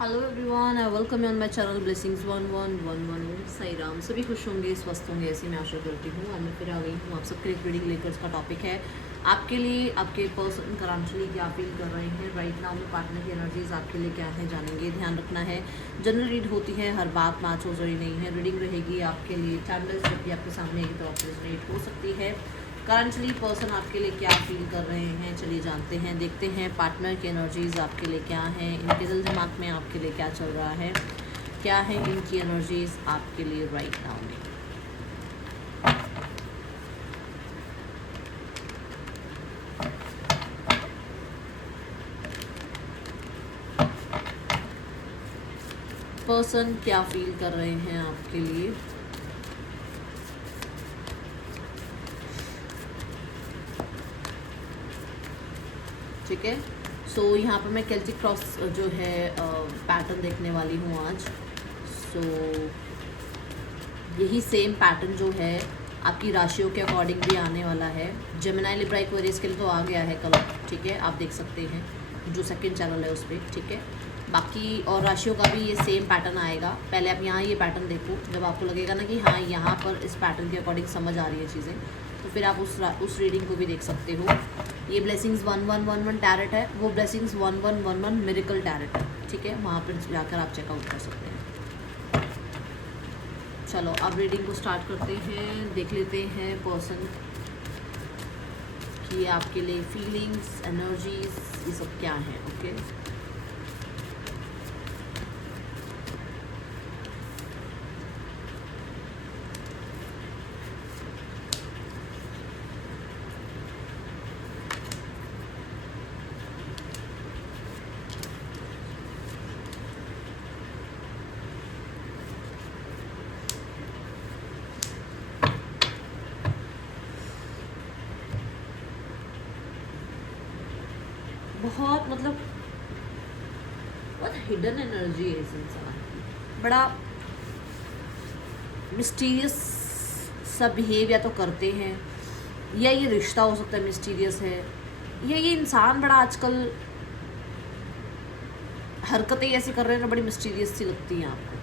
Hello everyone, I welcome you on my channel blessings 1111 ओम साई राम। सभी खुश होंगे, स्वस्थ होंगे, ऐसी मैं आशा करती हूँ। आज मैं फिर आ गई हूँ आप सबके लिए रीडिंग लेकर। का टॉपिक है आपके लिए आपके पर्सन करंटली क्या फील कर रहे हैं राइट नाउ में। पार्टनर की एनर्जीज आपके लिए क्या है जानेंगे। ध्यान रखना है, जनरल रीड होती है, हर बात मैच हो जरूरी नहीं है। रीडिंग रहेगी आपके लिए टाइमलेस, जब भी आपके सामने एक तो रेजोनेट हो सकती है। करंटली पर्सन आपके लिए क्या फील कर रहे हैं, चलिए जानते हैं, देखते हैं पार्टनर की एनर्जीज आपके लिए क्या हैं, इनके दिल दिमाग में आपके लिए क्या चल रहा है, क्या है इनकी एनर्जीज आपके लिए राइट नाउ में। पर्सन क्या फील कर रहे हैं आपके लिए। ठीक है, सो यहाँ पर मैं केल्टिक क्रॉस जो है पैटर्न देखने वाली हूँ आज। सो यही सेम पैटर्न जो है आपकी राशियों के अकॉर्डिंग भी आने वाला है। जेमिनी लिब्रा एक्वेरियस के लिए तो आ गया है कल, ठीक है, आप देख सकते हैं जो सेकंड चैनल है उस पर, ठीक है। बाकी और राशियों का भी ये सेम पैटर्न आएगा। पहले आप यहाँ ये पैटर्न देखो, जब आपको लगेगा ना कि हाँ यहाँ पर इस पैटर्न के अकॉर्डिंग समझ आ रही है चीज़ें, तो फिर आप उस रीडिंग को भी देख सकते हो। ये ब्लेसिंग्स 1111 टैरेट है, वो ब्लेसिंग्स 1111 मिरेकल टैरेट है, ठीक है। वहाँ पर जाकर आप चेकआउट कर सकते हैं। चलो अब रीडिंग को स्टार्ट करते हैं, देख लेते हैं पर्सन की आपके लिए फीलिंग्स, एनर्जीज, ये सब क्या है। ओके, बहुत मतलब बहुत हिडन एनर्जी है इस इंसान की। बड़ा मिस्टीरियस सा बिहेव या तो करते हैं, या ये रिश्ता हो सकता है मिस्टीरियस है, या ये इंसान बड़ा आजकल हरकतें ऐसी कर रहे हैं ना बड़ी मिस्टीरियस सी लगती हैं आपको,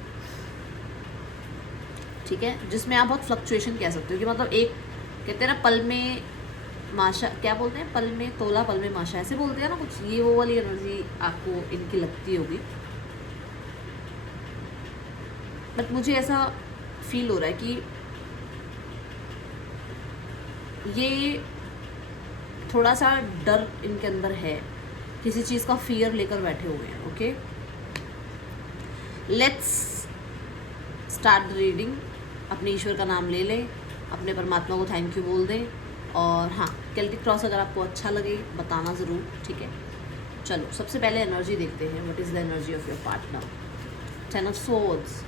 ठीक है। जिसमें आप बहुत फ्लक्चुएशन कह सकते हो कि मतलब एक कहते हैं ना पल में माशा, क्या बोलते हैं, पल में तोला पल में माशा, ऐसे बोलते हैं ना कुछ, ये वो वाली एनर्जी आपको इनकी लगती होगी। बट मुझे ऐसा फील हो रहा है कि ये थोड़ा सा डर इनके अंदर है, किसी चीज़ का फियर लेकर बैठे हुए हैं। Okay, let's start the reading. अपने ईश्वर का नाम ले लें, अपने परमात्मा को थैंक यू बोल दें, और हाँ, केल्टिक क्रॉस अगर आपको अच्छा लगे बताना ज़रूर, ठीक है। चलो सबसे पहले एनर्जी देखते हैं, what is the energy of your partner. 10 of swords,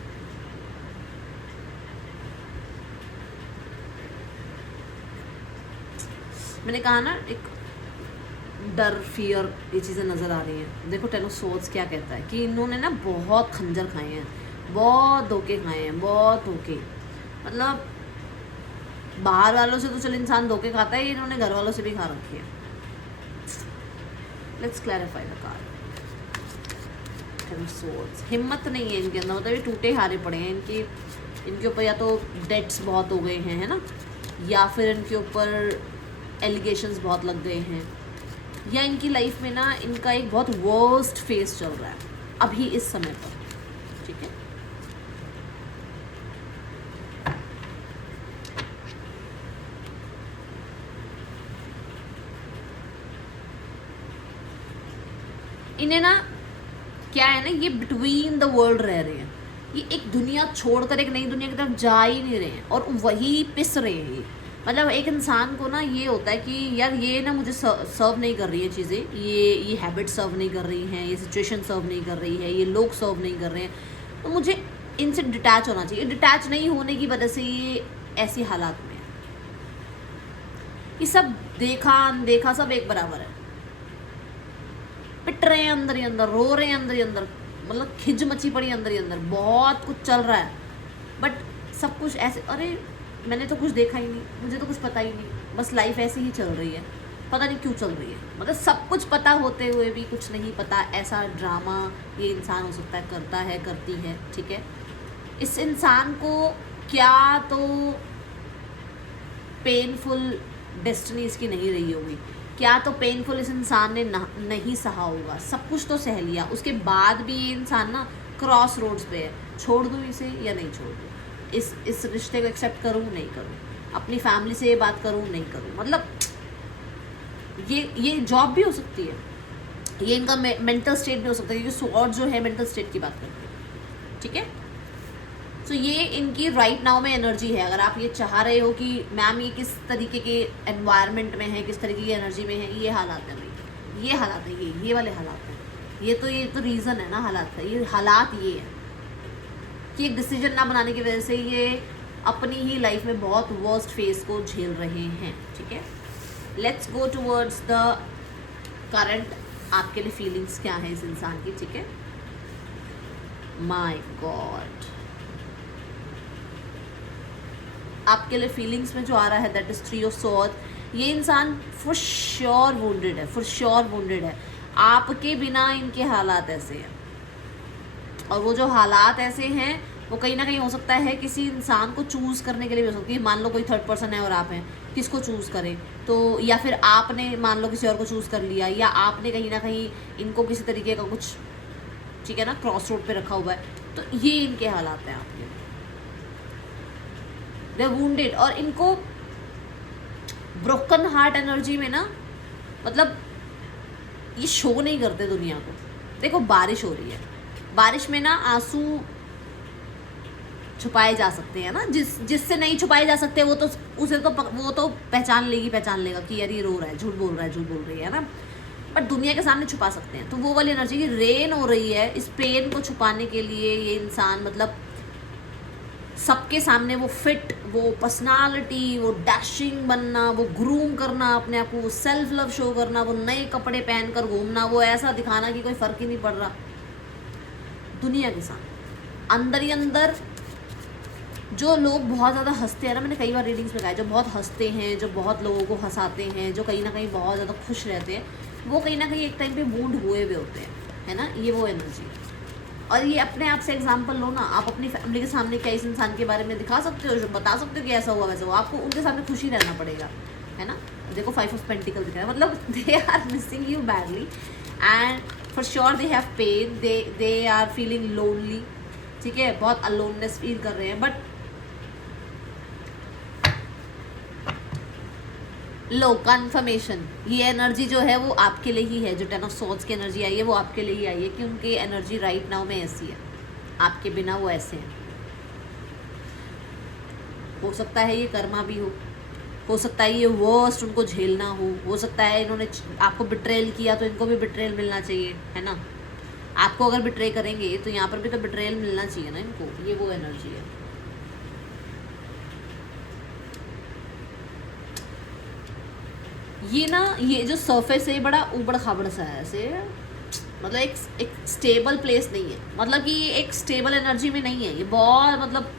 मैंने कहा ना एक डर, फियर, ये चीज़ें नज़र आ रही हैं। देखो 10 ऑफ सोर्ड्स क्या कहता है कि इन्होंने ना बहुत खंजर खाए हैं, बहुत धोखे खाए हैं, बहुत धोखे। मतलब बाहर वालों से तो चल इंसान धोखे खाता है, इन्होंने घर वालों से भी खा रखी है। Let's clarify the card. हिम्मत नहीं है इनके अंदर, मतलब ये टूटे हारे पड़े हैं। इनके ऊपर या तो डेट्स बहुत हो गए हैं, है ना, या फिर इनके ऊपर एलिगेशंस बहुत लग गए हैं, या इनकी लाइफ में ना इनका एक बहुत वर्स्ट फेज चल रहा है अभी इस समय पर, ठीक है। इन्हें ना क्या है ना, ये बिटवीन द वर्ल्ड रह रहे हैं, ये एक दुनिया छोड़कर एक नई दुनिया की तरफ जा ही नहीं रहे हैं, और वही पिस रहे हैं ये। मतलब एक इंसान को ना ये होता है कि यार ये ना मुझे सर्व नहीं कर रही है चीज़ें, ये हैबिट सर्व नहीं कर रही हैं, ये सिचुएशन सर्व नहीं कर रही है, ये लोग सर्व नहीं कर रहे हैं, तो मुझे इनसे डिटैच होना चाहिए। डिटैच नहीं होने की वजह से ये ऐसी हालात में है। ये सब देखा अनदेखा सब एक बराबर है, पिट रहे हैं अंदर ही अंदर, रो रहे हैं अंदर ही अंदर, मतलब खिज मची पड़ी अंदर ही अंदर, बहुत कुछ चल रहा है। बट सब कुछ ऐसे, अरे मैंने तो कुछ देखा ही नहीं, मुझे तो कुछ पता ही नहीं, बस लाइफ ऐसी ही चल रही है। पता नहीं क्यों चल रही है, मतलब सब कुछ पता होते हुए भी कुछ नहीं पता, ऐसा ड्रामा ये इंसान हो सकता है करता है, करती है, ठीक है। इस इंसान को क्या तो पेनफुल डेस्टिनी इसकी नहीं रही होगी, क्या तो पेनफुल इस इंसान ने नहीं सहा होगा, सब कुछ तो सह लिया, उसके बाद भी ये इंसान ना क्रॉस रोड्स पे है, छोड़ दूँ इसे या नहीं छोड़ दूँ, इस रिश्ते को एक्सेप्ट करूँ नहीं करूँ, अपनी फैमिली से ये बात करूँ नहीं करूँ, मतलब ये जॉब भी हो सकती है, ये इनका मेंटल स्टेट भी हो सकता है, क्योंकि स्वॉर्ड जो है मेंटल स्टेट की बात करते हैं, ठीक है। तो ये इनकी राइट नाउ में एनर्जी है। अगर आप ये चाह रहे हो कि मैम ये किस तरीके के एनवायरनमेंट में है, किस तरीके की एनर्जी में है, ये हालात है भाई, ये हालात है, ये वाले हालात हैं, ये तो रीज़न है ना हालात का, ये हालात ये है कि एक डिसीजन ना बनाने की वजह से ये अपनी ही लाइफ में बहुत वर्स्ट फेज को झेल रहे हैं, ठीक है। Let's go towards the current, आपके लिए फीलिंग्स क्या है इस इंसान की, ठीक है। माय गॉड, आपके लिए फीलिंग्स में जो आ रहा है दैट इज 3 ऑफ स्वॉर्ड्स। ये इंसान फॉर श्योर वुंडेड है, फॉर श्योर वुंडेड है, आपके बिना इनके हालात ऐसे हैं, और वो जो हालात ऐसे हैं वो कहीं ना कहीं हो सकता है किसी इंसान को चूज़ करने के लिए भी हो सकती है। मान लो कोई थर्ड पर्सन है और आप हैं, किसको चूज़ करें, तो या फिर आपने मान लो किसी और को चूज़ कर लिया, या आपने कहीं ना कहीं इनको किसी तरीके का कुछ, ठीक है ना, क्रॉस रोड पे रखा हुआ है, तो ये इनके हालात हैं आपके, दे वुंडेड। और इनको ब्रोकन हार्ट एनर्जी में ना, मतलब ये शो नहीं करते दुनिया को। देखो बारिश हो रही है, बारिश में ना आंसू छुपाए जा सकते हैं ना, जिससे नहीं छुपाए जा सकते वो तो वो तो पहचान लेगा कि यार ये रो रहा है, झूठ बोल रही है ना, बट दुनिया के सामने छुपा सकते हैं। तो वो वाली एनर्जी की रेन हो रही है, इस पेन को छुपाने के लिए ये इंसान, मतलब सबके सामने वो फिट, वो पर्सनालिटी, वो डैशिंग बनना, वो ग्रूम करना अपने आप को, वो सेल्फ लव शो करना, वो नए कपड़े पहनकर घूमना, वो ऐसा दिखाना कि कोई फ़र्क ही नहीं पड़ रहा दुनिया के साथ। अंदर ही अंदर जो लोग बहुत ज़्यादा हंसते हैं ना, मैंने कई बार रीडिंग्स में कहा है, जो बहुत हंसते हैं, जो बहुत लोगों को हंसाते हैं, जो कहीं ना कहीं बहुत ज़्यादा खुश रहते हैं, वो कहीं ना कहीं एक टाइम पे वुंड हुए हुए होते हैं, है ना, ये वो एनर्जी है। और ये अपने आप से एग्जांपल लो ना, आप अपनी फैमिली के सामने क्या इस इंसान के बारे में दिखा सकते हो, बता सकते हो कि ऐसा हुआ वैसा हुआ, आपको उनके सामने खुशी रहना पड़ेगा, है ना। देखो 5 ऑफ पेंटिकल दिख रहा है, मतलब they are missing you badly and for sure they have pain, they are feeling lonely, ठीक है, बहुत अलोननेस फील कर रहे हैं। बट लो कन्फर्मेशन, ये एनर्जी जो है वो आपके लिए ही है, जो 10 ऑफ स्वॉर्ड्स की एनर्जी आई है वो आपके लिए ही आई है, क्योंकि एनर्जी राइट नाउ में ऐसी है, आपके बिना वो ऐसे हैं। हो सकता है ये कर्मा भी हो सकता है ये वर्स्ट उनको झेलना हो सकता है इन्होंने आपको बिट्रेल किया तो इनको भी बिट्रेल मिलना चाहिए, है ना। आपको अगर बिट्रे करेंगे तो यहाँ पर भी तो बिट्रेल मिलना चाहिए ना इनको, ये वो एनर्जी है। ये ना, ये जो सरफेस है बड़ा उबड़ खाबड़ सा है ऐसे, मतलब एक स्टेबल प्लेस नहीं है, मतलब कि ये एक स्टेबल एनर्जी में नहीं है, ये बहुत मतलब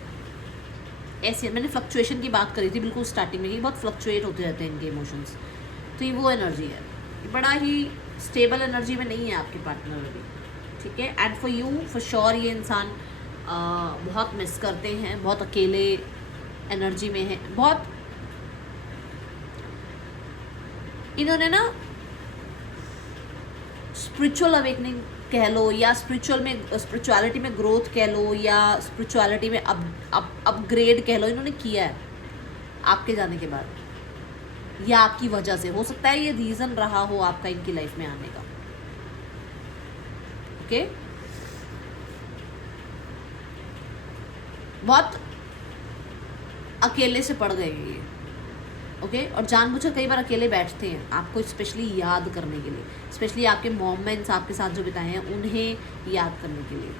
ऐसे, मैंने फ्लक्चुएशन की बात करी थी बिल्कुल स्टार्टिंग में, ये बहुत फ्लक्चुएट होते रहते हैं इनके इमोशंस, तो ये वो एनर्जी है, बड़ा ही स्टेबल एनर्जी में नहीं है आपके पार्टनर अभी, ठीक है। And for you for sure ये इंसान बहुत मिस करते हैं, बहुत अकेले एनर्जी में है, बहुत इन्होंने ना स्पिरिचुअल अवेकनिंग कह लो, या स्पिरिचुअलिटी में ग्रोथ कह लो, या स्पिरिचुअलिटी में अपग्रेड कह लो, इन्होंने किया है आपके जाने के बाद, या आपकी वजह से, हो सकता है ये रीज़न रहा हो आपका इनकी लाइफ में आने का, ओके। बहुत अकेले से पड़ गए ये, ओके। और जानबूझकर कई बार अकेले बैठते हैं आपको स्पेशली याद करने के लिए, स्पेशली आपके मोमेंट्स आपके साथ जो बिताए हैं उन्हें याद करने के लिए।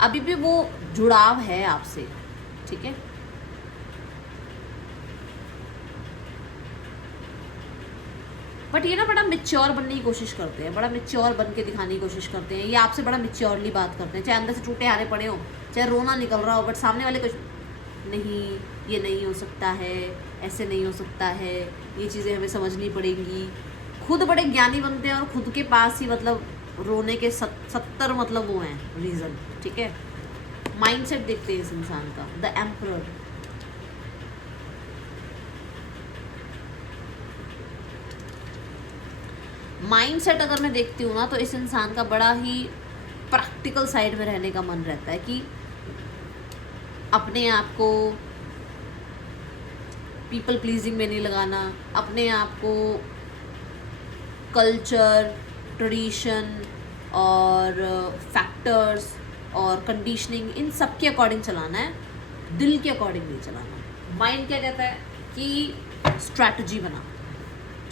अभी भी वो जुड़ाव है आपसे, ठीक है। बट ये ना बड़ा मिच्योर बनने की कोशिश करते हैं, बड़ा मिच्योर बन के दिखाने की कोशिश करते हैं, ये आपसे बड़ा मिच्योरली बात करते हैं, चाहे अंदर से टूटे हारे पड़े हो, चाहे रोना निकल रहा हो, बट सामने वाले कुछ नहीं ये नहीं हो सकता है, ऐसे नहीं हो सकता है, ये चीज़ें हमें समझनी पड़ेंगी। खुद बड़े ज्ञानी बनते हैं और खुद के पास ही मतलब रोने के 70 मतलब वो हैं रीज़न, ठीक है। माइंडसेट देखते हैं इस इंसान का, द एम्परर। माइंडसेट अगर मैं देखती हूँ ना तो इस इंसान का बड़ा ही प्रैक्टिकल साइड में रहने का मन रहता है कि अपने आप को पीपल प्लीजिंग में नहीं लगाना, अपने आप को कल्चर, ट्रेडिशन और फैक्टर्स और कंडीशनिंग इन सब के अकॉर्डिंग चलाना है, दिल के अकॉर्डिंग नहीं चलाना। माइंड क्या कहता है कि स्ट्रैटेजी बना,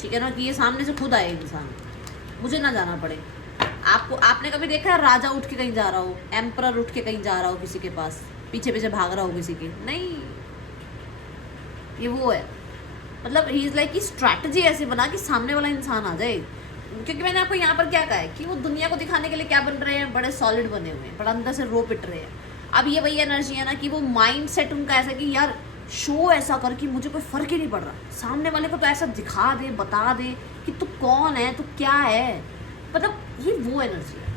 ठीक है ना, कि ये सामने से खुद आए इंसान, मुझे ना जाना पड़े। आपने कभी देखा है राजा उठ के कहीं जा रहा हो, एम्परर उठ के कहीं जा रहा हो किसी के पास, पीछे पीछे भाग रहा हो किसी के? नहीं, ये वो है मतलब ही इज़ लाइक कि स्ट्रैटेजी ऐसे बना कि सामने वाला इंसान आ जाए। क्योंकि मैंने आपको यहाँ पर क्या कहा है कि वो दुनिया को दिखाने के लिए क्या बन रहे हैं, बड़े सॉलिड बने हुए हैं, बड़ा अंदर से रो पिट रहे हैं। अब ये वही एनर्जी है ना कि वो माइंड सेट उनका ऐसा कि यार शो ऐसा कर कि मुझे कोई फ़र्क ही नहीं पड़ रहा, सामने वाले को तो ऐसा दिखा दे, बता दे कि तू कौन है, तू क्या है, मतलब ये वो एनर्जी है।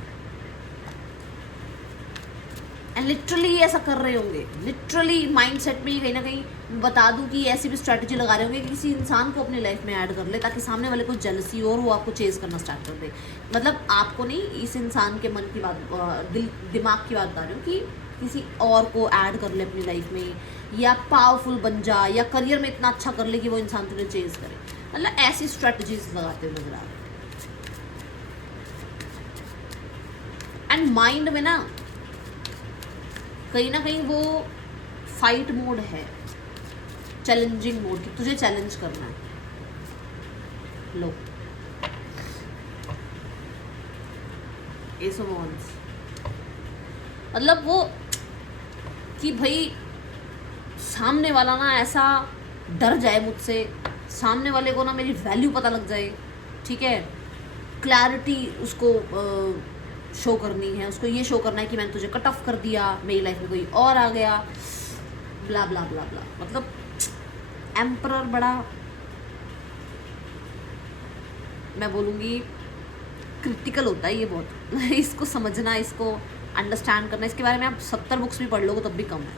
एंड लिटरली ये ऐसा कर रहे होंगे, लिटरली माइंडसेट में ही कहीं ना कहीं बता दूं कि ऐसी भी स्ट्रैटेजी लगा रहे होंगे कि किसी इंसान को अपनी लाइफ में ऐड कर ले ताकि सामने वाले को जेलसी हो और वो आपको चेज करना स्टार्ट कर दे। मतलब आपको नहीं, इस इंसान के मन की बात, दिमाग की बात बता रही हूँ कि किसी और को ऐड कर ले अपनी लाइफ में, या पावरफुल बन जा, या करियर में इतना अच्छा कर ले कि वो इंसान तुझे चेज करे। मतलब ऐसी स्ट्रैटेजीज लगाते हुए नजर आ रहे हैं। एंड माइंड में ना कहीं वो फाइट मोड है, चैलेंजिंग मोड कि तुझे चैलेंज करना है। लो एस ऑफ वांड्स, मतलब वो कि भाई सामने वाला ना ऐसा डर जाए मुझसे, सामने वाले को ना मेरी वैल्यू पता लग जाए, ठीक है, क्लैरिटी उसको शो करनी है, उसको ये शो करना है कि मैंने तुझे कट ऑफ कर दिया, मेरी लाइफ में कोई और आ गया, ब्ला ब्ला ब्ला ब्ला। मतलब एम्परर बड़ा, मैं बोलूँगी क्रिटिकल होता है ये बहुत इसको समझना, इसको अंडरस्टैंड करना, इसके बारे में आप 70 बुक्स भी पढ़ लोगे तब भी कम है।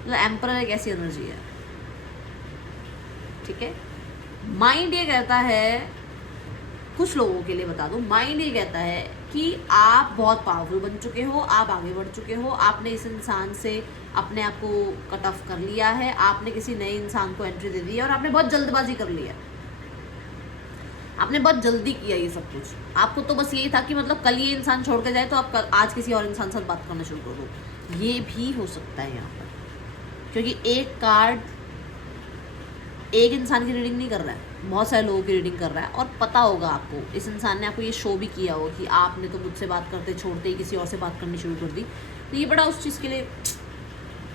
मतलब एम्परर एक ऐसी एनर्जी है, ठीक है। माइंड ये कहता है, कुछ लोगों के लिए बता दूं, माइंड ये कहता है कि आप बहुत पावरफुल बन चुके हो, आप आगे बढ़ चुके हो, आपने इस इंसान से अपने आप को कट ऑफ कर लिया है, आपने किसी नए इंसान को एंट्री दे दी है और आपने बहुत जल्दबाजी कर लिया, आपने बहुत जल्दी किया ये सब कुछ। आपको तो बस यही था कि मतलब कल ये इंसान छोड़ के जाए तो आप आज किसी और इंसान से बात करना शुरू कर दो। ये भी हो सकता है यहाँ पर, क्योंकि एक कार्ड एक इंसान की रीडिंग नहीं कर रहा है, बहुत सारे लोगों की रीडिंग कर रहा है। और पता होगा आपको, इस इंसान ने आपको ये शो भी किया होगा कि आपने तो मुझसे बात करते छोड़ते ही किसी और से बात करनी शुरू कर दी। तो ये बड़ा उस चीज़ के लिए,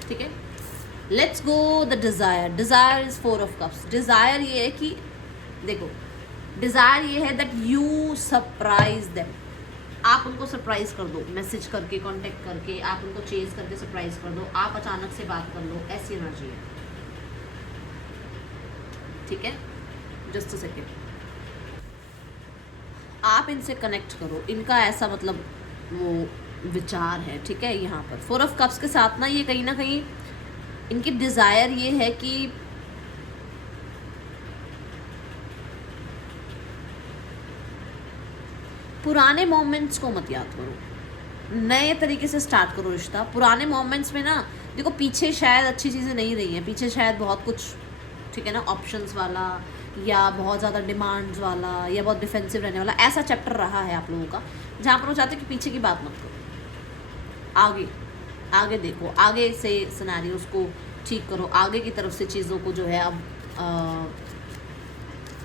ठीक है। Let's go the desire. Desire is 4 of cups. Desire ये है कि देखो, डिज़ायर ये है दैट यू सरप्राइज देम। आप उनको सरप्राइज कर दो, मैसेज करके, कांटेक्ट करके, आप उनको चेज करके सरप्राइज कर दो, आप अचानक से बात कर लो, ऐसी एनर्जी है, ठीक है। जस्ट अ सेकेंड, आप इनसे कनेक्ट करो, इनका ऐसा मतलब वो विचार है, ठीक है। यहाँ पर 4 ऑफ कप्स के साथ ना ये कहीं ना कहीं इनकी डिज़ायर ये है कि पुराने मोमेंट्स को मत याद करो, नए तरीके से स्टार्ट करो रिश्ता। पुराने मोमेंट्स में ना देखो, पीछे शायद अच्छी चीज़ें नहीं रही हैं, पीछे शायद बहुत कुछ, ठीक है ना, ऑप्शंस वाला या बहुत ज़्यादा डिमांड्स वाला या बहुत डिफेंसिव रहने वाला ऐसा चैप्टर रहा है आप लोगों का, जहाँ पर वो चाहते हैं कि पीछे की बात मत करो, आगे आगे देखो, आगे से सिनेरियोस को ठीक करो, आगे की तरफ से चीज़ों को जो है अब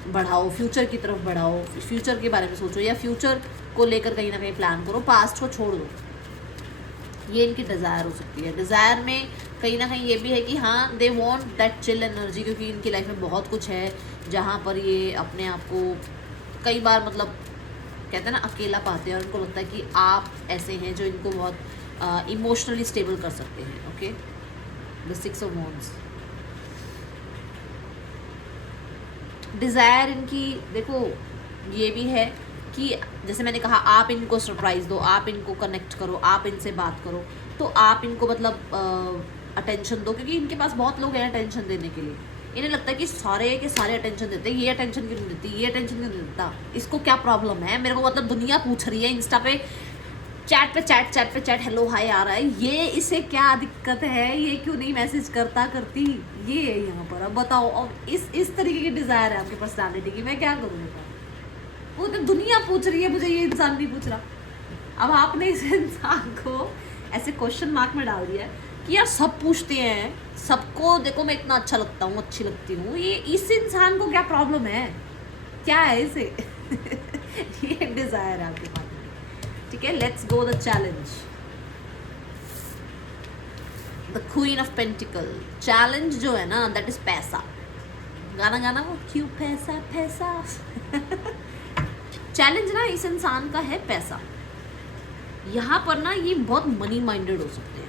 बढ़ाओ, फ्यूचर की तरफ बढ़ाओ, फ्यूचर के बारे में सोचो या फ्यूचर को लेकर कहीं ना कहीं प्लान करो, पास्ट को छोड़ दो। ये इनकी डिज़ायर हो सकती है। डिज़ायर में कहीं ना कहीं ये भी है कि हाँ, they want that chill energy, क्योंकि इनकी लाइफ में बहुत कुछ है जहाँ पर ये अपने आप को कई बार मतलब कहते हैं ना अकेला पाते हैं, और उनको लगता है कि आप ऐसे हैं जो इनको बहुत इमोशनली स्टेबल कर सकते हैं, okay. The 6 of wands। Desire इनकी देखो ये भी है कि जैसे मैंने कहा, आप इनको सरप्राइज़ दो, आप इनको कनेक्ट करो, आप इनसे बात करो, तो आप इनको मतलब अटेंशन दो, क्योंकि इनके पास बहुत लोग हैं अटेंशन देने के लिए। इन्हें लगता है कि सारे के सारे अटेंशन देते हैं, ये अटेंशन क्यों नहीं देती, ये अटेंशन क्यों नहीं देता, इसको क्या प्रॉब्लम है, मेरे को मतलब दुनिया पूछ रही है, इंस्टा पे चैट पे चैट, हेलो हाय आ रहा है, ये इसे क्या दिक्कत है, ये क्यों नहीं मैसेज करती, ये है यहाँ पर। अब बताओ, अब इस तरीके की डिज़ायर है आपकी पर्सनालिटी की, मैं क्या करूँ बेटा? वो तो दुनिया पूछ रही है मुझे, ये इंसान नहीं पूछ रहा। अब आपने इस इंसान को ऐसे क्वेश्चन मार्क में डाल दिया है कि यार सब पूछते हैं, सबको देखो मैं इतना अच्छा लगता हूँ, अच्छी लगती हूँ, ये इस इंसान को क्या प्रॉब्लम है, क्या है इसे? ये डिज़ायर है आपके पास, ठीक है। Let's go the challenge. The queen of pentacle. Challenge जो है ना, दैट इज पैसा। गाना वो क्यों पैसा चैलेंज ना इस इंसान का है पैसा। यहाँ पर ना ये बहुत मनी माइंडेड हो सकते हैं,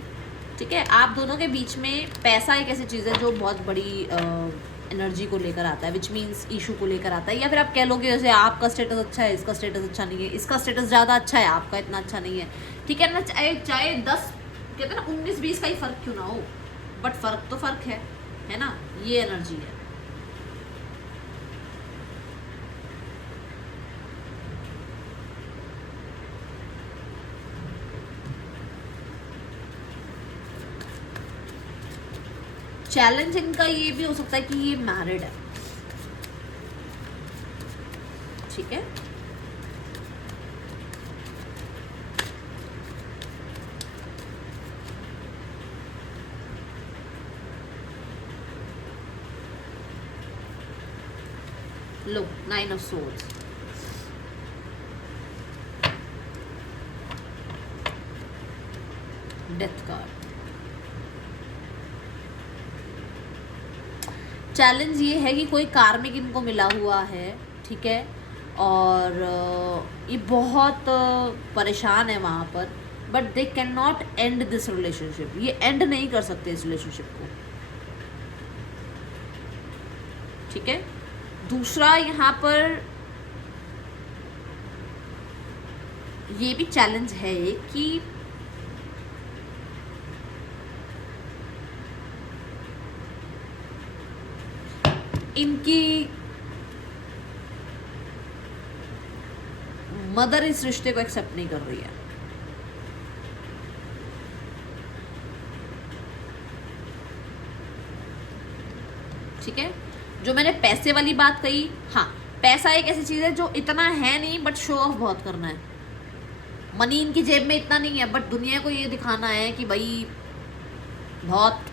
ठीक है। आप दोनों के बीच में पैसा एक ऐसी चीज़ है जो बहुत बड़ी एनर्जी को लेकर आता है, विच मीन्स इशू को लेकर आता है। या फिर आप कह लोगे जैसे आपका स्टेटस अच्छा है, इसका स्टेटस अच्छा नहीं है, इसका स्टेटस ज़्यादा अच्छा है, आपका इतना अच्छा नहीं है, ठीक है ना। चाहे 10 कहते हैं ना 19-20 का ही फ़र्क क्यों ना हो, बट फ़र्क तो फ़र्क है ना। ये एनर्जी है। चैलेंज इनका ये भी हो सकता है कि ये मैरिड है, ठीक है। लो 9 of swords। Death card. Challenge ये है कि कोई कार्मिक इनको मिला हुआ है, ठीक है, और ये बहुत परेशान है वहाँ पर, but they can not and this relationship. ये एंड नहीं कर सकते इस रिलेशनशिप को, ठीक है। दूसरा यहाँ पर ये भी चैलेंज है कि इनकी मदर इस रिश्ते को एक्सेप्ट नहीं कर रही है, ठीक है। जो मैंने पैसे वाली बात कही, हाँ, पैसा एक ऐसी चीज़ है जो इतना है नहीं, बट शो ऑफ बहुत करना है। मनी इनकी जेब में इतना नहीं है, बट दुनिया को ये दिखाना है कि भाई बहुत,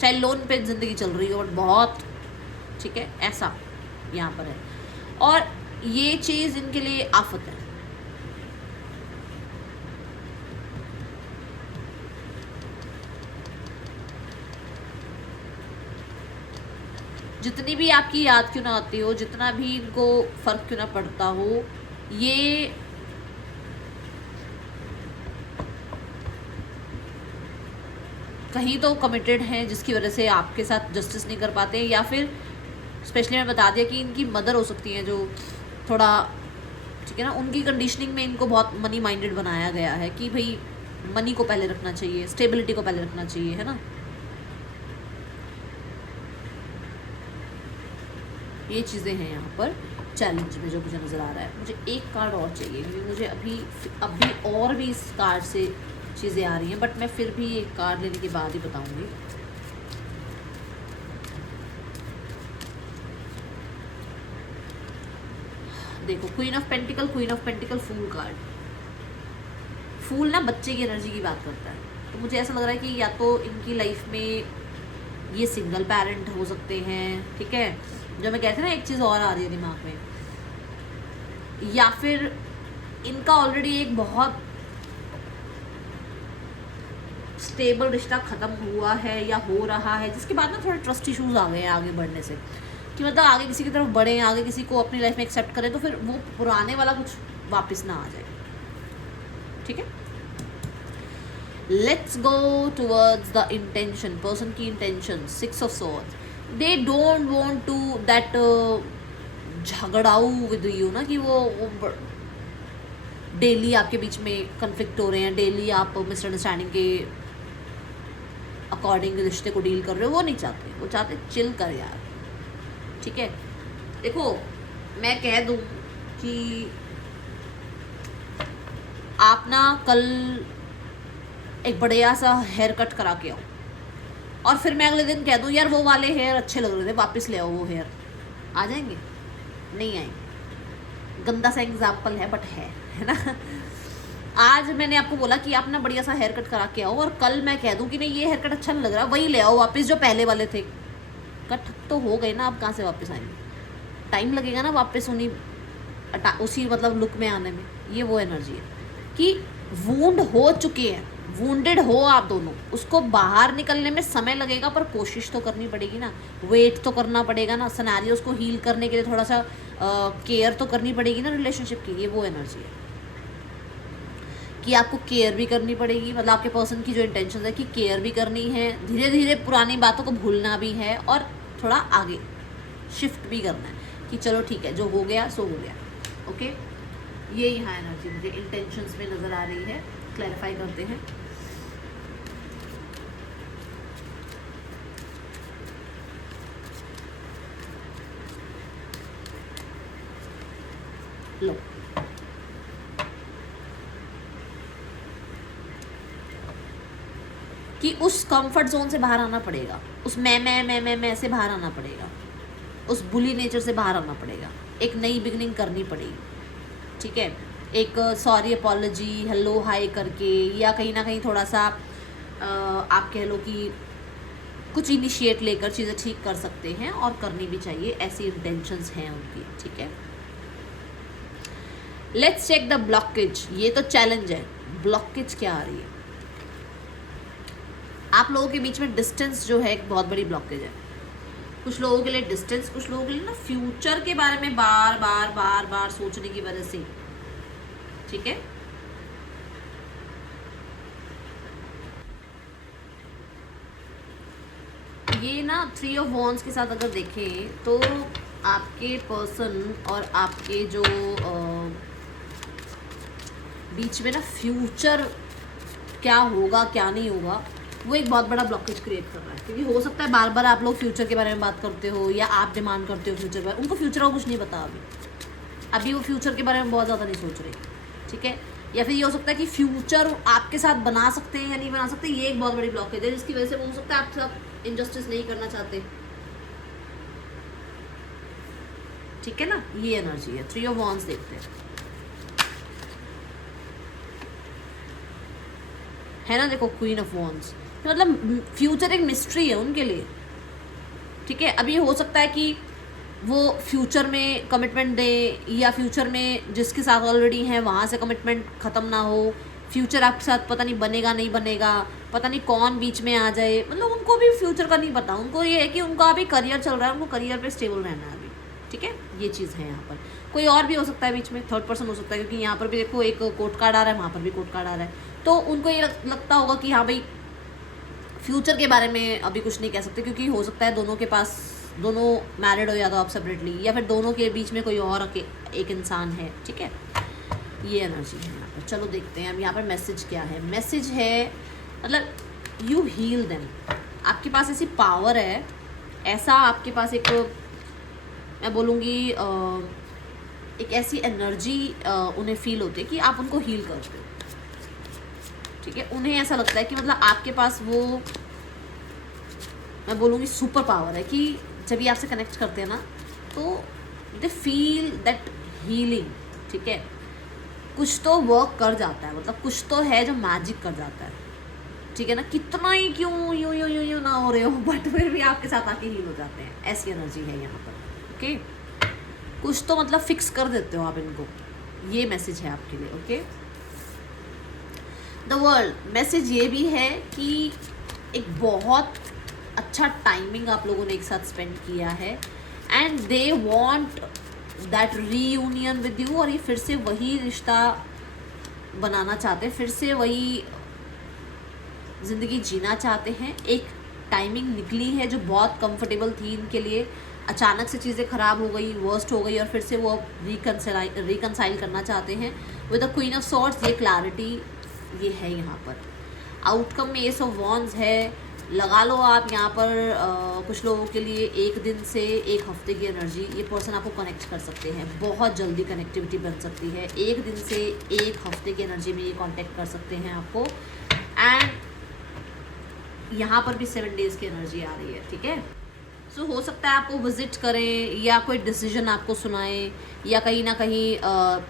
चाहे लोन पे ज़िंदगी चल रही हो, बट बहुत, ठीक है, ऐसा यहाँ पर है। और ये चीज़ इनके लिए आफत है। जितनी भी आपकी याद क्यों ना आती हो, जितना भी इनको फ़र्क क्यों ना पड़ता हो, ये कहीं तो कमिटेड हैं, जिसकी वजह से आपके साथ जस्टिस नहीं कर पाते। या फिर स्पेशली मैं बता दिया कि इनकी मदर हो सकती हैं जो थोड़ा, ठीक है ना, उनकी कंडीशनिंग में इनको बहुत मनी माइंडेड बनाया गया है कि भाई मनी को पहले रखना चाहिए, स्टेबिलिटी को पहले रखना चाहिए, है ना। ये चीज़ें हैं यहाँ पर चैलेंज में जो मुझे नज़र आ रहा है। मुझे एक कार्ड और चाहिए, क्योंकि मुझे अभी और भी इस कार्ड से चीज़ें आ रही हैं, बट मैं फिर भी एक कार्ड लेने के बाद ही बताऊंगी। देखो queen of pentacle, fool card. Fool ना बच्चे की एनर्जी की बात करता है, तो मुझे ऐसा लग रहा है कि या तो इनकी लाइफ में ये सिंगल पेरेंट हो सकते हैं, ठीक है, जो मैं कहती ना, एक चीज़ और आ रही है दिमाग में, या फिर इनका ऑलरेडी एक बहुत स्टेबल रिश्ता ख़त्म हुआ है या हो रहा है, जिसके बाद ना थोड़े ट्रस्ट इश्यूज आ गए हैं आगे बढ़ने से, कि मतलब आगे किसी की तरफ बढ़ें, आगे किसी को अपनी लाइफ में एक्सेप्ट करें, तो फिर वो पुराने वाला कुछ वापस ना आ जाए, ठीक है। Let's go towards the intention, person की intention, 6 of swords. They don't want to that झगड़ाऊ विद यू ना, कि वो डेली आपके बीच में कन्फ्लिक्ट हो रहे हैं, डेली आप मिसअंडरस्टैंडिंग के अकॉर्डिंग रिश्ते को डील कर रहे हो, वो नहीं चाहते. वो चाहते चिल कर यार. ठीक है, देखो मैं कह दूं कि आप ना कल एक बढ़िया सा हेयर कट करा के आओ, और फिर मैं अगले दिन कह दूं यार वो वाले हेयर अच्छे लग रहे थे, वापस ले आओ वो हेयर. आ जाएंगे? नहीं आएंगे. गंदा सा एग्जाम्पल है बट है ना. आज मैंने आपको बोला कि आप ना बढ़िया सा हेयर कट करा के आओ, और कल मैं कह दूं कि नहीं ये हेयर कट अच्छा नहीं लग रहा, वही ले आओ वापस जो पहले वाले थे. कट तो हो गए ना, आप कहाँ से वापस आएंगे? टाइम लगेगा ना वापस उसी मतलब लुक में आने में. ये वो एनर्जी है कि वूंड हो चुके हैं, वूंडेड हो आप दोनों, उसको बाहर निकलने में समय लगेगा, पर कोशिश तो करनी पड़ेगी ना, वेट तो करना पड़ेगा ना, सिनेरियोस को हील करने के लिए थोड़ा सा केयर तो करनी पड़ेगी ना रिलेशनशिप की. ये वो एनर्जी है कि आपको केयर भी करनी पड़ेगी, मतलब आपके पर्सन की जो इंटेंशन है कि केयर भी करनी है, धीरे धीरे पुरानी बातों को भूलना भी है, और थोड़ा आगे शिफ्ट भी करना है कि चलो ठीक है जो हो गया सो हो गया. ओके, ये यहाँ एनर्जी मुझे इंटेंशंस में नज़र आ रही है. क्लैरिफाई करते हैं. लो, कि उस कंफर्ट जोन से बाहर आना पड़ेगा, उस मैं से बाहर आना पड़ेगा, उस बुली नेचर से बाहर आना पड़ेगा, एक नई बिगनिंग करनी पड़ेगी. ठीक है, एक सॉरी अपॉलॉजी हेलो हाय करके, या कहीं ना कहीं थोड़ा सा आप कह लो कि कुछ इनिशिएट लेकर चीज़ें ठीक कर सकते हैं, और करनी भी चाहिए. ऐसी इंटेंशंस हैं उनकी. ठीक है, लेट्स चेक द ब्लॉकेज. ये तो चैलेंज है. ब्लॉकेज क्या आ रही है? आप लोगों के बीच में डिस्टेंस जो है एक बहुत बड़ी ब्लॉकेज है. कुछ लोगों के लिए डिस्टेंस, कुछ लोगों के लिए ना फ्यूचर के बारे में बार बार बार बार सोचने की वजह से. ठीक है, ये ना 3 ऑफ वॉन्ड्स के साथ अगर देखें तो आपके पर्सन और आपके जो बीच में ना फ्यूचर क्या होगा क्या नहीं होगा, वो एक बहुत बड़ा ब्लॉकेज क्रिएट कर रहा है. क्योंकि हो सकता है बार बार आप लोग फ्यूचर के बारे में बात करते हो, या आप डिमांड करते हो फ्यूचर के बारे में, उनको फ्यूचर का कुछ नहीं पता अभी वो फ्यूचर के बारे में बहुत ज़्यादा नहीं सोच रहे. ठीक है, या फिर ये हो सकता है कि फ्यूचर आपके साथ बना सकते हैं या नहीं बना सकते, ये एक बहुत बड़ी ब्लॉकेज है, जिसकी वजह से वो हो सकता है आपके साथ इनजस्टिस नहीं करना चाहते. ठीक है ना, ये एनर्जी है. 3 ऑफ वॉन्ड्स देखते हैं, है ना. देखो क्वीन ऑफ वॉन्ड्स, मतलब फ्यूचर एक मिस्ट्री है उनके लिए. ठीक है, अभी हो सकता है कि वो फ्यूचर में कमिटमेंट दे, या फ्यूचर में जिसके साथ ऑलरेडी हैं वहाँ से कमिटमेंट ख़त्म ना हो, फ्यूचर आपके साथ पता नहीं बनेगा नहीं बनेगा, पता नहीं कौन बीच में आ जाए. मतलब उनको भी फ्यूचर का नहीं पता. उनको ये है कि उनका अभी करियर चल रहा है, उनको करियर पे स्टेबल रहना है अभी. ठीक है, ये चीज़ है यहाँ पर. कोई और भी हो सकता है बीच में, थर्ड पर्सन हो सकता है, क्योंकि यहाँ पर भी देखो एक कोर्ट कार्ड आ रहा है, वहाँ पर भी कोर्ट कार्ड आ रहा है. तो उनको ये लगता होगा कि हाँ भाई फ्यूचर के बारे में अभी कुछ नहीं कह सकते, क्योंकि हो सकता है दोनों के पास, दोनों मैरिड हो या तो आप सेपरेटली, या फिर दोनों के बीच में कोई और एक इंसान है. ठीक है, ये एनर्जी है यहाँ पर. चलो देखते हैं अब यहाँ पर मैसेज क्या है. मैसेज है मतलब यू हील देम. आपके पास ऐसी पावर है, ऐसा आपके पास एक, मैं बोलूँगी एक ऐसी एनर्जी उन्हें फील होती है कि आप उनको हील करते हो. ठीक है, उन्हें ऐसा लगता है कि मतलब आपके पास वो, मैं बोलूँगी सुपर पावर है, कि जब ये आपसे कनेक्ट करते हैं ना तो दे फील दैट हीलिंग. ठीक है, कुछ तो वर्क कर जाता है, मतलब कुछ तो है जो मैजिक कर जाता है. ठीक है ना, कितना ही क्यों यूँ ना हो रहे हो, बट फिर भी आपके साथ आके हील हो जाते हैं. ऐसी एनर्जी है यहाँ पर. ओके, कुछ तो मतलब फिक्स कर देते हो आप इनको. ये मैसेज है आपके लिए. ओके, द वर्ल्ड मैसेज ये भी है कि एक बहुत अच्छा टाइमिंग आप लोगों ने एक साथ स्पेंड किया है, and they want that reunion with you. और ये फिर से वही रिश्ता बनाना चाहते हैं, फिर से वही ज़िंदगी जीना चाहते हैं। एक टाइमिंग निकली है जो बहुत कंफर्टेबल थी इनके लिए, अचानक से चीज़ें ख़राब हो गई, वर्स्ट हो गई, और फिर से वो रिकनसाइल करना चाहते हैं with the queen of swords. ये क्लैरिटी ये है यहाँ पर। आउटकम में एस ऑफ वॉन्ड्स है। लगा लो आप यहाँ पर कुछ लोगों के लिए 1 दिन से 1 हफ्ते की एनर्जी, ये पर्सन आपको कनेक्ट कर सकते हैं, बहुत जल्दी कनेक्टिविटी बन सकती है। 1 दिन से 1 हफ्ते की एनर्जी में ये कांटेक्ट कर सकते हैं आपको। एंड यहाँ पर भी 7 डेज़ की एनर्जी आ रही है, ठीक है। सो हो सकता है आपको विजिट करें या कोई डिसीजन आपको सुनाएं, या कहीं ना कहीं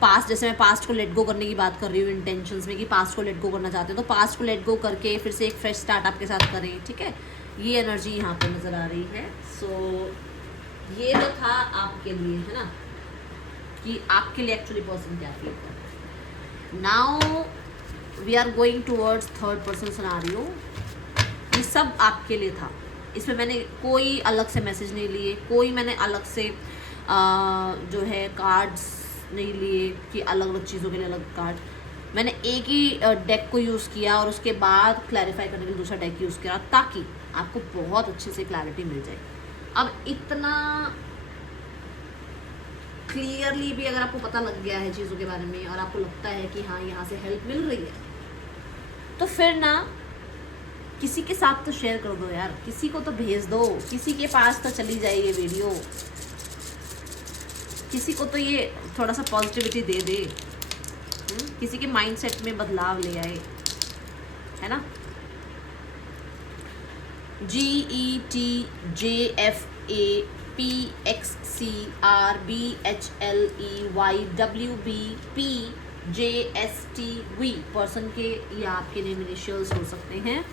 पास्ट, जैसे मैं पास्ट को लेट गो करने की बात कर रही हूँ इंटेंशंस में कि पास्ट को लेट गो करना चाहते हैं, तो पास्ट को लेट गो करके फिर से एक फ्रेश स्टार्ट आपके साथ करें, ठीक है। ये एनर्जी यहाँ पर नज़र आ रही है। सो ये तो था आपके लिए, है ना, कि आपके लिए एक्चुअली पर्सन क्या फील कर रहा है। Now we are going towards third person scenario. ये सब आपके लिए था, इसमें मैंने कोई अलग से मैसेज नहीं लिए, कोई मैंने अलग से जो है कार्ड्स नहीं लिए कि अलग अलग चीज़ों के लिए अलग कार्ड। मैंने एक ही डेक को यूज़ किया और उसके बाद क्लैरिफाई करने के लिए दूसरा डेक यूज़ किया, ताकि आपको बहुत अच्छे से क्लैरिटी मिल जाए। अब इतना क्लियरली भी अगर आपको पता लग गया है चीज़ों के बारे में और आपको लगता है कि हाँ यहाँ से हेल्प मिल रही है, तो फिर ना किसी के साथ तो शेयर कर दो यार, किसी को तो भेज दो, किसी के पास तो चली जाए ये वीडियो, किसी को तो ये थोड़ा सा पॉजिटिविटी दे दे, किसी के माइंडसेट में बदलाव ले आए, है ना। GETJFAPXCRBHLEYWBPJSTV पर्सन के ये आपके नेम इनिशियल्स हो सकते हैं।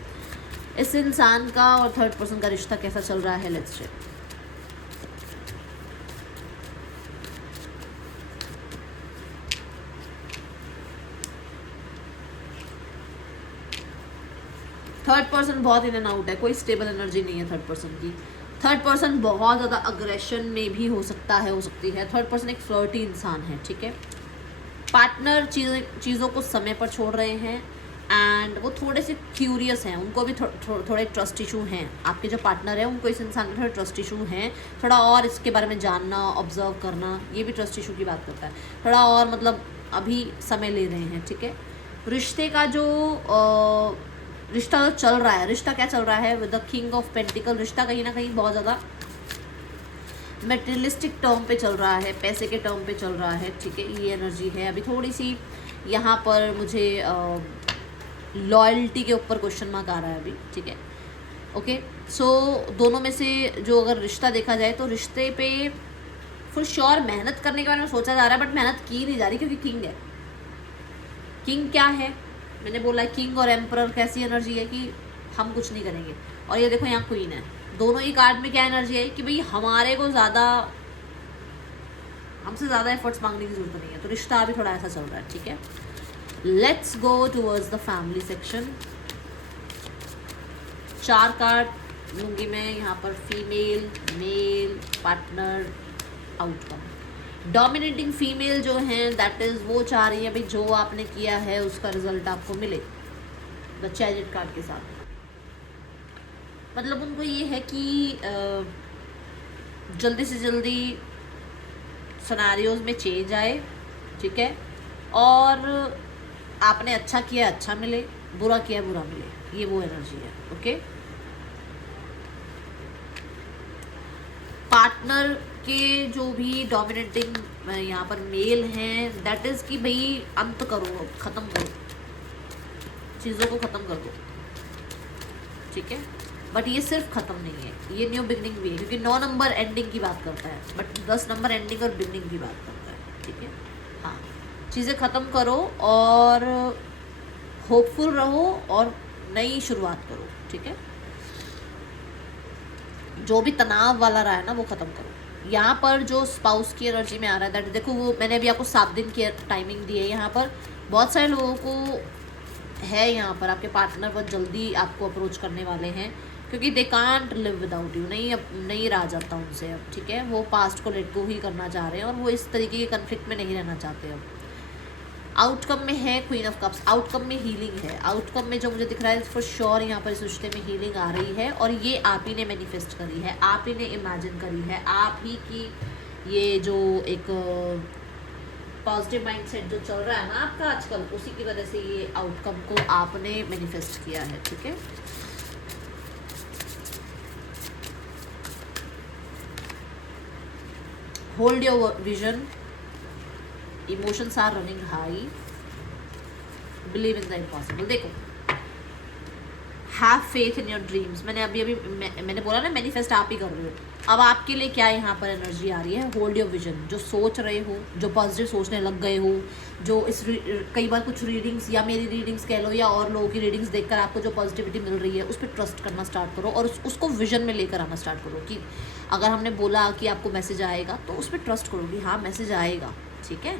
इस इंसान का और थर्ड पर्सन का रिश्ता कैसा चल रहा है, लेट्स चेक। थर्ड पर्सन बहुत इन एंड आउट है, कोई स्टेबल एनर्जी नहीं है थर्ड पर्सन की। थर्ड पर्सन बहुत ज़्यादा अग्रेशन में भी हो सकता है, हो सकती है। थर्ड पर्सन एक फ्लर्टी इंसान है, ठीक है। पार्टनर चीज़ों को समय पर छोड़ रहे हैं एंड वो थोड़े से क्यूरियस हैं, उनको भी थोड़े ट्रस्ट इशू हैं। आपके जो पार्टनर है उनको इस इंसान में थोड़े ट्रस्ट इशू हैं, थोड़ा और इसके बारे में जानना, ऑब्जर्व करना, ये भी ट्रस्ट इशू की बात करता है। थोड़ा और मतलब अभी समय ले रहे हैं, ठीक है। रिश्ते का जो रिश्ता जो चल रहा है, रिश्ता क्या चल रहा है with the king of pentacle. रिश्ता कहीं ना कहीं बहुत ज़्यादा मेटेरियलिस्टिक टर्म पे चल रहा है, पैसे के टर्म पे चल रहा है, ठीक है। ये एनर्जी है। अभी थोड़ी सी यहाँ पर मुझे लॉयल्टी के ऊपर क्वेश्चन मार्क आ रहा है अभी, ठीक है। ओके, सो दोनों में से जो अगर रिश्ता देखा जाए तो रिश्ते पे फुल श्योर मेहनत करने के बारे में सोचा जा रहा है, बट मेहनत की नहीं जा रही क्योंकि किंग है। किंग क्या है, मैंने बोला किंग और एम्परर कैसी एनर्जी है कि हम कुछ नहीं करेंगे, और ये देखो यहाँ क्वीन है। दोनों ही कार्ड में क्या एनर्जी है कि भाई हमारे को हमसे ज़्यादा एफर्ट्स मांगने की जरूरत नहीं है। तो रिश्ता अभी थोड़ा ऐसा चल रहा है, ठीक है। Let's go towards the family section. 4 card लूँगी मैं यहाँ पर, female, male, partner, outcome. Dominating female जो हैं दैट इज़ वो चाह रही है भाई जो आपने किया है उसका रिजल्ट आपको मिले, द चैरियट कार्ड के साथ। मतलब उनको ये है कि जल्दी से जल्दी सिनेरियोज में चेंज आए, ठीक है, और आपने अच्छा किया अच्छा मिले, बुरा किया बुरा मिले, ये वो एनर्जी है, ओके। पार्टनर के जो भी डोमिनेटिंग यहाँ पर मेल हैं दैट इज़ कि भाई अंत करो, ख़त्म करो, चीज़ों को ख़त्म कर दो, ठीक है। बट ये सिर्फ ख़त्म नहीं है, ये न्यू बिगनिंग भी है, क्योंकि 9 नंबर एंडिंग की बात करता है, बट 10 नंबर एंडिंग और बिगनिंग की बात करता है, ठीक है। हाँ, चीज़ें ख़त्म करो और होपफुल रहो और नई शुरुआत करो, ठीक है। जो भी तनाव वाला रहा है ना वो ख़त्म करो। यहाँ पर जो स्पाउस की एनर्जी में आ रहा है दैट, देखो वो मैंने अभी आपको 7 दिन की टाइमिंग दी है। यहाँ पर बहुत सारे लोगों को है, यहाँ पर आपके पार्टनर बहुत जल्दी आपको अप्रोच करने वाले हैं, क्योंकि they can't live without you, नहीं रहा जाता उनसे अब, ठीक है। वो पास्ट को लेट गो ही करना चाह रहे हैं और वो इस तरीके के कन्फ्लिक्ट में नहीं रहना चाहते अब। आउटकम में है क्वीन ऑफ कप्स, आउटकम में हीलिंग है, आउटकम में जो मुझे दिख रहा है फॉर श्योर यहाँ पर इस रिश्ते में हीलिंग आ रही है, और ये आप ही ने मैनिफेस्ट करी है, आप ही ने इमेजिन करी है, आप ही की ये जो एक पॉजिटिव माइंडसेट जो चल रहा है ना आपका आजकल, उसी की वजह से ये आउटकम को आपने मैनिफेस्ट किया है, ठीक है। Hold your vision, emotions are running high, believe in the impossible. देखो, have faith in your dreams, मैंने बोला ना मैनिफेस्ट आप ही कर रहे हो। अब आपके लिए क्या यहाँ पर एनर्जी आ रही है, होल्ड योर विजन, जो सोच रहे हो, जो पॉजिटिव सोचने लग गए हो, जो कई बार कुछ रीडिंग्स या मेरी रीडिंग्स कह लो या और लोगों की रीडिंग्स देखकर आपको जो पॉजिटिविटी मिल रही है उस पर ट्रस्ट करना स्टार्ट करो, और उसको विजन में लेकर आना स्टार्ट करो कि अगर हमने बोला कि आपको मैसेज आएगा तो उस पर ट्रस्ट करो कि हाँ मैसेज आएगा, ठीक है।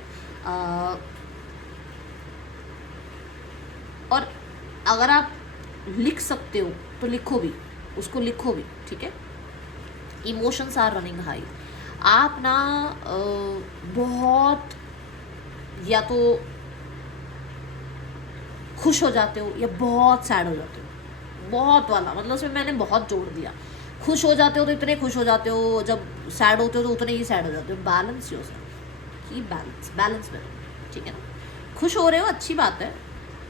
और अगर आप लिख सकते हो तो लिखो भी, उसको लिखो भी, ठीक है। इमोशंस आर रनिंग हाई, आप ना बहुत या तो खुश हो जाते हो या बहुत सैड हो जाते हो, बहुत वाला मतलब उसमें मैंने बहुत जोड़ दिया। खुश हो जाते हो तो इतने खुश हो जाते हो, जब सैड होते हो तो उतने ही सैड हो जाते हो। बैलेंस योर सेल्फ, की बैलेंस में, ठीक है ना। खुश हो रहे हो अच्छी बात है,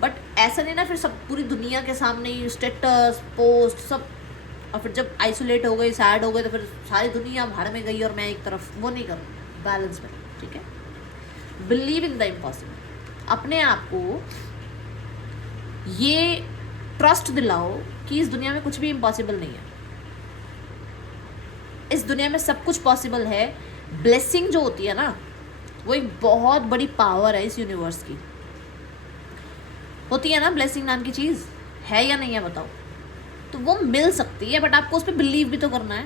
बट ऐसा नहीं ना फिर सब पूरी दुनिया के सामने ही स्टेटस पोस्ट सब, और फिर जब आइसोलेट हो गए सैड हो गए तो फिर सारी दुनिया भाड़ में गई और मैं एक तरफ, वो नहीं करूँ। बैलेंस में, ठीक है। बिलीव इन द इम्पॉसिबल, अपने आप को ये ट्रस्ट दिलाओ कि इस दुनिया में कुछ भी इम्पॉसिबल नहीं है, इस दुनिया में सब कुछ पॉसिबल है। ब्लेसिंग जो होती है ना, वो एक बहुत बड़ी पावर है इस यूनिवर्स की, होती है ना ब्लेसिंग नाम की चीज़, है या नहीं है बताओ। तो वो मिल सकती है, बट आपको उस पर बिलीव भी तो करना है।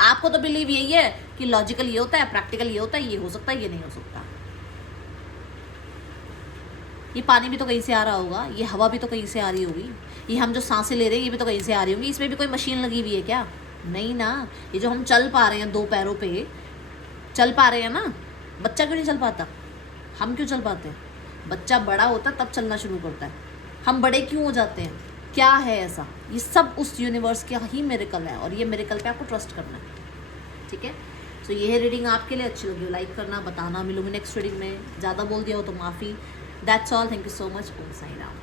आपको तो बिलीव यही है कि लॉजिकल ये होता है, प्रैक्टिकल ये होता है, ये हो सकता है, ये नहीं हो सकता। ये पानी भी तो कहीं से आ रहा होगा, ये हवा भी तो कहीं से आ रही होगी, ये हम जो सांसें ले रहे हैं ये भी तो कहीं से आ रही होंगी। इसमें भी कोई मशीन लगी हुई है क्या? नहीं ना। ये जो हम चल पा रहे हैं 2 पैरों पे चल पा रहे हैं ना, बच्चा क्यों नहीं चल पाता? हम क्यों चल पाते हैं? बच्चा बड़ा होता है तब चलना शुरू करता है, हम बड़े क्यों हो जाते हैं? क्या है ऐसा? ये सब उस यूनिवर्स का ही मिरेकल है, और ये मिरेकल पे आपको ट्रस्ट करना है, ठीक है। सो ये रीडिंग आपके लिए अच्छी लगी हो लाइक करना, बताना। मिलूंगी नेक्स्ट रीडिंग में, ज़्यादा बोल दिया हो तो माफ़ी। That's all, thank you so much. Om Sai Ram.